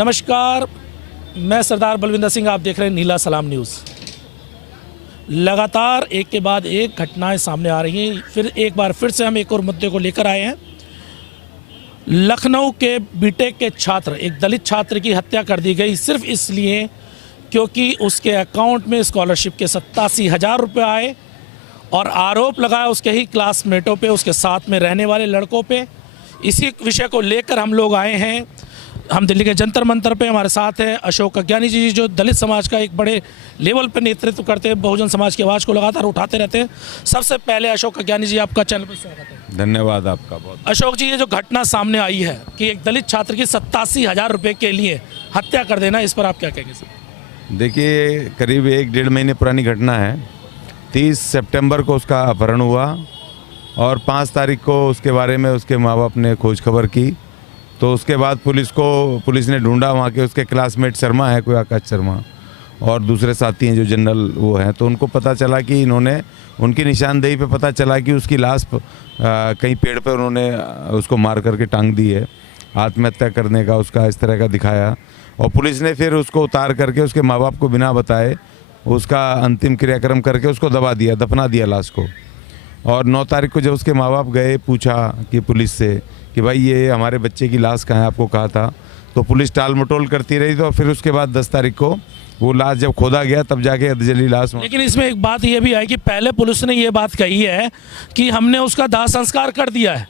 नमस्कार, मैं सरदार बलविंदर सिंह। आप देख रहे हैं नीला सलाम न्यूज़। लगातार एक के बाद एक घटनाएं सामने आ रही हैं। फिर एक बार फिर से हम एक और मुद्दे को लेकर आए हैं। लखनऊ के बीटेक के छात्र, एक दलित छात्र की हत्या कर दी गई सिर्फ इसलिए क्योंकि उसके अकाउंट में स्कॉलरशिप के 87,000 रुपये आए और आरोप लगाया उसके ही क्लासमेटों पे, उसके साथ में रहने वाले लड़कों पे। इसी विषय को लेकर हम लोग आए हैं। हम दिल्ली के जंतर मंतर पे, हमारे साथ है अशोक अज्ञानी जी, जो दलित समाज का एक बड़े लेवल पे नेतृत्व करते हैं, बहुजन समाज की आवाज़ को लगातार उठाते रहते हैं। सबसे पहले अशोक अज्ञानी जी, आपका चैनल पर स्वागत है। धन्यवाद आपका बहुत। अशोक जी, ये जो घटना सामने आई है कि एक दलित छात्र की 87,000 रुपये के लिए हत्या कर देना, इस पर आप क्या कहेंगे सर? देखिए, करीब 1-1.5 महीने पुरानी घटना है। 30 सितंबर को उसका अपहरण हुआ और 5 तारीख को उसके बारे में उसके माँ बाप ने खोज खबर की। तो उसके बाद पुलिस ने ढूंढा, वहाँ के उसके क्लासमेट शर्मा है, कोई आकाश शर्मा, और दूसरे साथी हैं जो जनरल वो हैं। तो उनको पता चला कि इन्होंने, उनकी निशानदेही पे पता चला कि उसकी लाश कहीं पेड़ पर उन्होंने उसको मार करके टांग दी है। आत्महत्या करने का उसका इस तरह का दिखाया और पुलिस ने फिर उसको उतार करके उसके माँ बाप को बिना बताए उसका अंतिम क्रियाक्रम करके उसको दबा दिया, दफना दिया लाश को। और 9 तारीख को जब उसके माँ बाप गए, पूछा कि पुलिस से कि भाई ये हमारे बच्चे की लाश कहाँ है, आपको कहा था। तो पुलिस टाल मटोल करती रही। तो फिर उसके बाद 10 तारीख को वो लाश जब खोदा गया तब जाके अधजली लाश। लेकिन इसमें एक बात ये भी है कि पहले पुलिस ने ये बात कही है कि हमने उसका दाह संस्कार कर दिया है,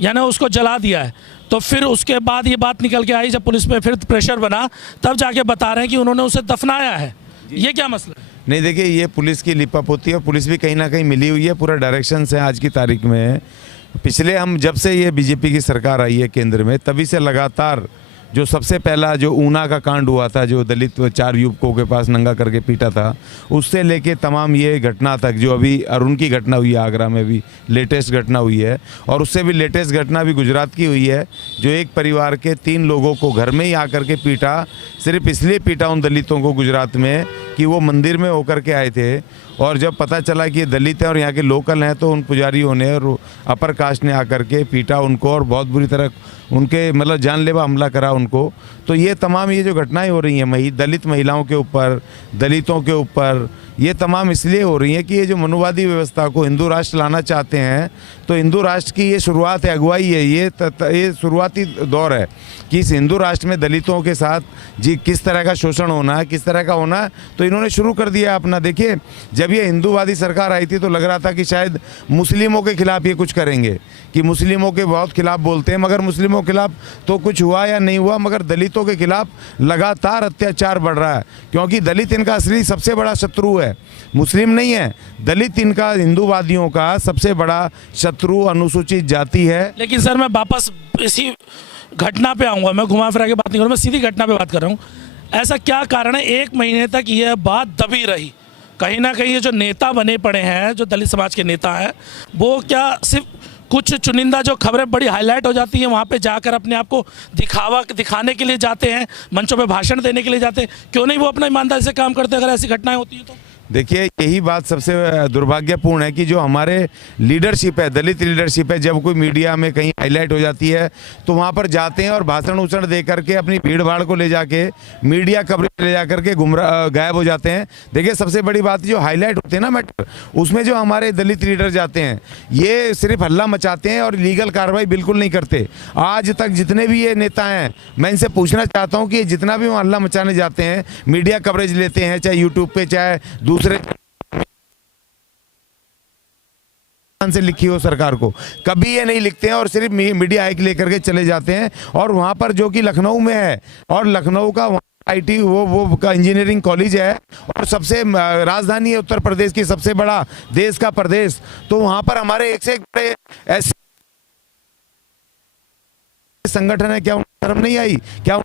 यानी उसको जला दिया है। तो फिर उसके बाद ये बात निकल के आई, जब पुलिस पे फिर प्रेशर बना, तब जाके बता रहे हैं कि उन्होंने उसे दफनाया है। ये क्या मसला है? नहीं, देखिए, ये पुलिस की लिपापोती है और पुलिस भी कहीं ना कहीं मिली हुई है। पूरा डायरेक्शन से आज की तारीख में, पिछले हम जब से ये बीजेपी की सरकार आई है केंद्र में, तभी से लगातार जो सबसे पहला जो ऊना का कांड हुआ था, जो दलित 4 युवकों के पास नंगा करके पीटा था, उससे लेके तमाम ये घटना तक, जो अभी अरुण की घटना हुई है आगरा में, भी लेटेस्ट घटना हुई है। और उससे भी लेटेस्ट घटना भी गुजरात की हुई है, जो एक परिवार के 3 लोगों को घर में ही आकर के पीटा। सिर्फ इसलिए पीटा उन दलितों को गुजरात में कि वो मंदिर में होकर के आए थे। और जब पता चला कि ये दलित हैं और यहाँ के लोकल हैं, तो उन पुजारियों ने और अपर कास्ट ने आकर के पीटा उनको और बहुत बुरी तरह उनके मतलब जानलेवा हमला करा उनको। तो ये तमाम ये जो घटनाएं हो रही हैं दलित महिलाओं के ऊपर, दलितों के ऊपर, ये तमाम इसलिए हो रही हैं कि ये जो मनुवादी व्यवस्था को हिंदू राष्ट्र लाना चाहते हैं। तो हिंदू राष्ट्र की ये शुरुआत है, अगुवाई है, ये शुरुआती दौर है कि इस हिंदू राष्ट्र में दलितों के साथ जी किस तरह का शोषण होना है, किस तरह का होना है, तो इन्होंने शुरू कर दिया अपना। देखिए, जब ये हिंदूवादी सरकार आई थी तो लग रहा था कि शायद मुस्लिमों के खिलाफ ये कुछ करेंगे, कि मुस्लिमों के बहुत खिलाफ बोलते हैं, मगर मुस्लिमों के खिलाफ तो कुछ हुआ या नहीं हुआ, मगर दलितों के खिलाफ लगातार अत्याचार बढ़ रहा है। क्योंकि दलित इनका असली सबसे बड़ा शत्रु है, मुस्लिम नहीं है। दलित इनका, हिंदूवादियों का सबसे बड़ा शत्रु अनुसूचित जाति है। लेकिन सर, मैं वापस इसी घटना पे आऊँगा, मैं घुमा फिरा के बात नहीं करूँ, मैं सीधी घटना पे बात कर रहा हूँ। ऐसा क्या कारण है 1 महीने तक यह बात दबी रही? कहीं ना कहीं ये जो नेता बने पड़े हैं, जो दलित समाज के नेता हैं, वो क्या सिर्फ कुछ चुनिंदा जो खबरें बड़ी हाईलाइट हो जाती हैं वहाँ पे जाकर अपने आप को दिखाने के लिए जाते हैं, मंचों पे भाषण देने के लिए जाते हैं? क्यों नहीं वो अपना ईमानदारी से काम करते अगर ऐसी घटनाएं होती हैं तो? देखिए, यही बात सबसे दुर्भाग्यपूर्ण है कि जो हमारे लीडरशिप है, दलित लीडरशिप है, जब कोई मीडिया में कहीं हाईलाइट हो जाती है तो वहाँ पर जाते हैं और भाषण उषण दे करके अपनी भीड़ भाड़ को ले जाके मीडिया कवरेज ले जाकर के गायब हो जाते हैं। देखिए, सबसे बड़ी बात जो हाईलाइट होते हैं ना मैटर, उसमें जो हमारे दलित लीडर जाते हैं, ये सिर्फ हल्ला मचाते हैं और लीगल कार्रवाई बिल्कुल नहीं करते। आज तक जितने भी ये नेता हैं, मैं इनसे पूछना चाहता हूँ कि जितना भी वो हल्ला मचाने जाते हैं, मीडिया कवरेज लेते हैं, चाहे यूट्यूब पे, चाहे दूसरे से लिखी हो सरकार को, कभी ये नहीं लिखते हैं और सिर्फ मीडिया हाइक लेकर के चले जाते हैं। और वहां पर जो कि लखनऊ में है, और लखनऊ का आईटी वो का इंजीनियरिंग कॉलेज है और सबसे राजधानी है उत्तर प्रदेश की, सबसे बड़ा देश का प्रदेश। तो वहां पर हमारे एक से एक बड़े ऐसे संगठन है, क्या उन्हें शर्म नहीं आई? क्या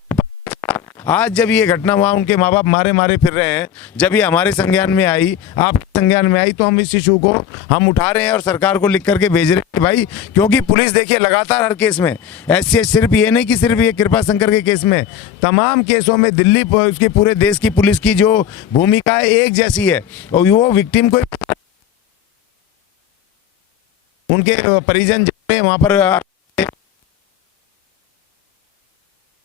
आज जब ये घटना वहाँ उनके माँ बाप मारे फिर रहे हैं, जब ये हमारे संज्ञान में आई, आपके संज्ञान में आई, तो हम इस इशू को हम उठा रहे हैं और सरकार को लिख करके भेज रहे हैं भाई। क्योंकि पुलिस देखिए लगातार हर केस में, ऐसे सिर्फ ये नहीं कि सिर्फ ये कृपा शंकर के केस में, तमाम केसों में दिल्ली उसके पूरे देश की पुलिस की जो भूमिका है एक जैसी है। और वो विक्टिम को, उनके परिजन जा रहे हैं वहाँ पर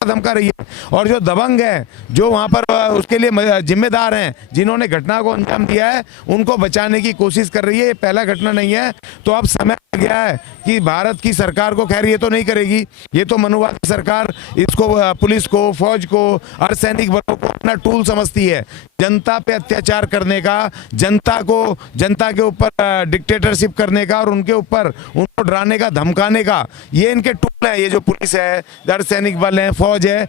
धमका रही है। और जो दबंग है, जो वहाँ पर उसके लिए जिम्मेदार हैं, जिन्होंने घटना को अंजाम दिया है, उनको बचाने की कोशिश कर रही है। ये पहला घटना नहीं है। तो अब समय आ गया है कि भारत की सरकार को, खैर ये तो नहीं करेगी, ये तो मनुवादी सरकार इसको, पुलिस को, फौज को, अर्धसैनिक बलों को अपना टूल समझती है जनता पे अत्याचार करने का, जनता के ऊपर डिक्टेटरशिप करने का और उनके ऊपर उनको डराने का, धमकाने का। ये इनके टूल है। ये जो पुलिस है, अर्धसैनिक बल है, फौज है,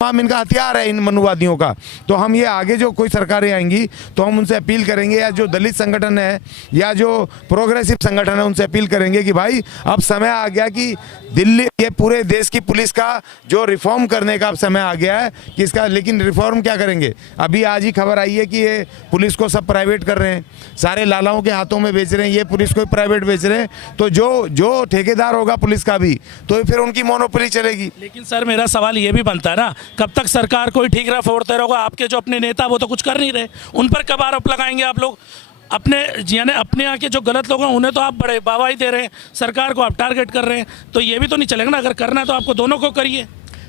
तमाम इनका हथियार है इन मनुवादियों का। तो हम ये आगे जो कोई सरकारें आएंगी तो हम उनसे अपील करेंगे, या जो दलित संगठन है या जो प्रोग्रेसिव संगठन है, उनसे अपील करेंगे कि भाई अब समय आ गया कि दिल्ली, ये पूरे देश की पुलिस का जो रिफॉर्म करने का अब समय आ गया है कि इसका। लेकिन रिफॉर्म क्या करेंगे? अभी आज ही खबर आई है कि ये पुलिस को सब प्राइवेट कर रहे हैं, सारे लालाओं के हाथों में बेच रहे हैं, ये पुलिस को प्राइवेट बेच रहे हैं। तो जो ठेकेदार होगा पुलिस का भी, तो फिर उनकी मोनोपोली चलेगी। लेकिन सर मेरा सवाल ये भी बनता है ना, कब तक सरकार कोई ठीक रहा फोड़ते रहोगे? आपके जो अपने नेता वो तो कुछ कर नहीं रहे, उन पर कब आरोप लगाएंगे आप लोग? अपने यानी अपने यहाँ के जो गलत लोग हैं उन्हें तो आप बड़े वाहवाही दे रहे हैं, सरकार को आप टारगेट कर रहे हैं, तो ये भी तो नहीं चलेगा ना। अगर करना है तो आपको दोनों को करिए।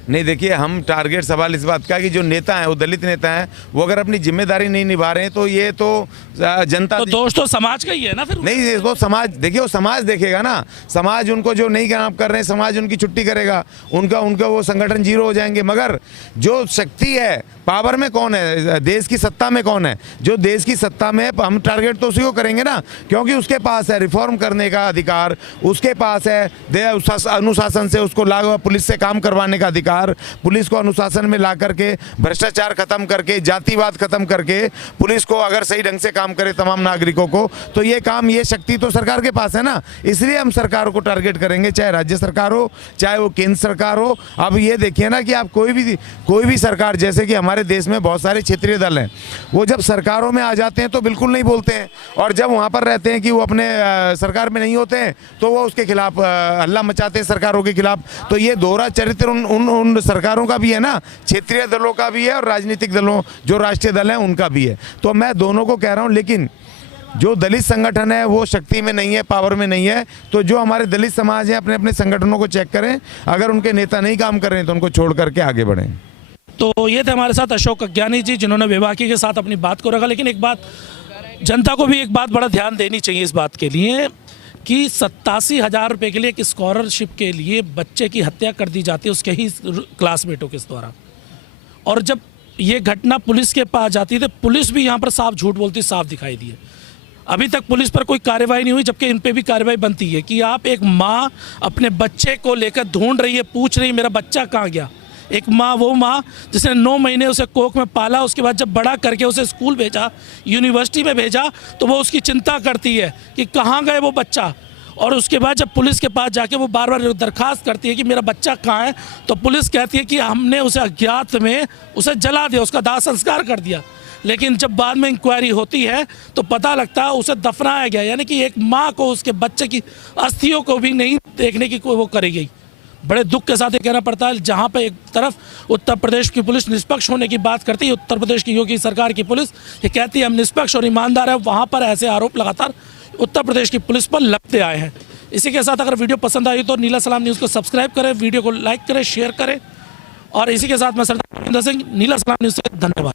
नहीं, देखिए, हम टारगेट सवाल इस बात का कि जो नेता हैं, वो दलित नेता हैं, वो अगर अपनी जिम्मेदारी नहीं निभा रहे हैं तो ये तो जनता, तो दोष तो समाज का ही है ना फिर। नहीं, वो समाज, देखिए, वो समाज देखेगा ना। समाज उनको जो नहीं काम कर रहे हैं, समाज उनकी छुट्टी करेगा, उनका वो संगठन जीरो हो जाएंगे। मगर जो शक्ति है, पावर में कौन है, देश की सत्ता में कौन है? जो देश की सत्ता में, हम टारगेट तो उसी को करेंगे ना, क्योंकि उसके पास है रिफॉर्म करने का अधिकार, उसके पास है अनुशासन से उसको लागू, पुलिस से काम करवाने का अधिकार, पुलिस को अनुशासन में ला करके, भ्रष्टाचार खत्म करके, जातिवाद खत्म करके, पुलिस को अगर सही ढंग से काम करे तमाम नागरिकों को, तो ये काम, ये शक्ति तो सरकार के पास है ना। इसलिए हम सरकार को टारगेट करेंगे, चाहे राज्य सरकार हो, चाहे वो केंद्र सरकार हो। अब ये देखिए ना कि आप कोई भी सरकार, जैसे कि हमारे देश में बहुत सारे क्षेत्रीय दल हैं, वो जब सरकारों में आ जाते हैं तो बिल्कुल नहीं बोलते हैं, और जब वहाँ पर रहते हैं कि वो अपने सरकार में नहीं होते हैं तो वो उसके खिलाफ हल्ला मचाते हैं, सरकारों के खिलाफ। तो ये दोहरा चरित्र उन सरकारों का भी है ना, क्षेत्रीय दलों का भी है और राजनीतिक दलों, जो राष्ट्रीय दल हैं, उनका भी है। तो मैं दोनों को कह रहा हूँ। लेकिन जो दलित संगठन है वो शक्ति में नहीं है, पावर में नहीं है। तो जो हमारे दलित समाज है, अपने अपने संगठनों को चेक करें, अगर उनके नेता नहीं काम कर रहे हैं तो उनको छोड़ करके आगे बढ़ें। तो ये थे हमारे साथ अशोक अज्ञानी जी, जिन्होंने बेबाकी के साथ अपनी बात को रखा। लेकिन एक बात, जनता को भी एक बात बड़ा ध्यान देनी चाहिए इस बात के लिए कि 87,000 रुपये के लिए एक स्कॉलरशिप के लिए बच्चे की हत्या कर दी जाती है उसके ही क्लासमेटों के द्वारा। और जब ये घटना पुलिस के पास जाती है तो पुलिस भी यहाँ पर साफ झूठ बोलती साफ दिखाई दी है। अभी तक पुलिस पर कोई कार्रवाई नहीं हुई, जबकि इन पे भी कार्रवाई बनती है कि आप, एक माँ अपने बच्चे को लेकर ढूंढ रही है, पूछ रही है मेरा बच्चा कहाँ गया। एक माँ, वो माँ जिसने 9 महीने उसे कोख में पाला, उसके बाद जब बड़ा करके उसे स्कूल भेजा, यूनिवर्सिटी में भेजा, तो वो उसकी चिंता करती है कि कहाँ गए वो बच्चा। और उसके बाद जब पुलिस के पास जाके वो बार बार दरखास्त करती है कि मेरा बच्चा कहाँ है, तो पुलिस कहती है कि हमने उसे अज्ञात में उसे जला दिया, उसका दाह संस्कार कर दिया। लेकिन जब बाद में इंक्वायरी होती है तो पता लगता है उसे दफनाया गया, यानी कि एक माँ को उसके बच्चे की अस्थियों को भी नहीं देखने की वो करी गई। बड़े दुख के साथ ये कहना पड़ता है, जहाँ पे एक तरफ उत्तर प्रदेश की पुलिस निष्पक्ष होने की बात करती है, उत्तर प्रदेश की योगी सरकार की पुलिस ये कहती है हम निष्पक्ष और ईमानदार है, वहाँ पर ऐसे आरोप लगातार उत्तर प्रदेश की पुलिस पर लगते आए हैं। इसी के साथ अगर वीडियो पसंद आई तो नीला सलाम न्यूज़ को सब्सक्राइब करें, वीडियो को लाइक करें, शेयर करें। और इसी के साथ मैं सरदार सिंह, नीला सलाम न्यूज़ से धन्यवाद।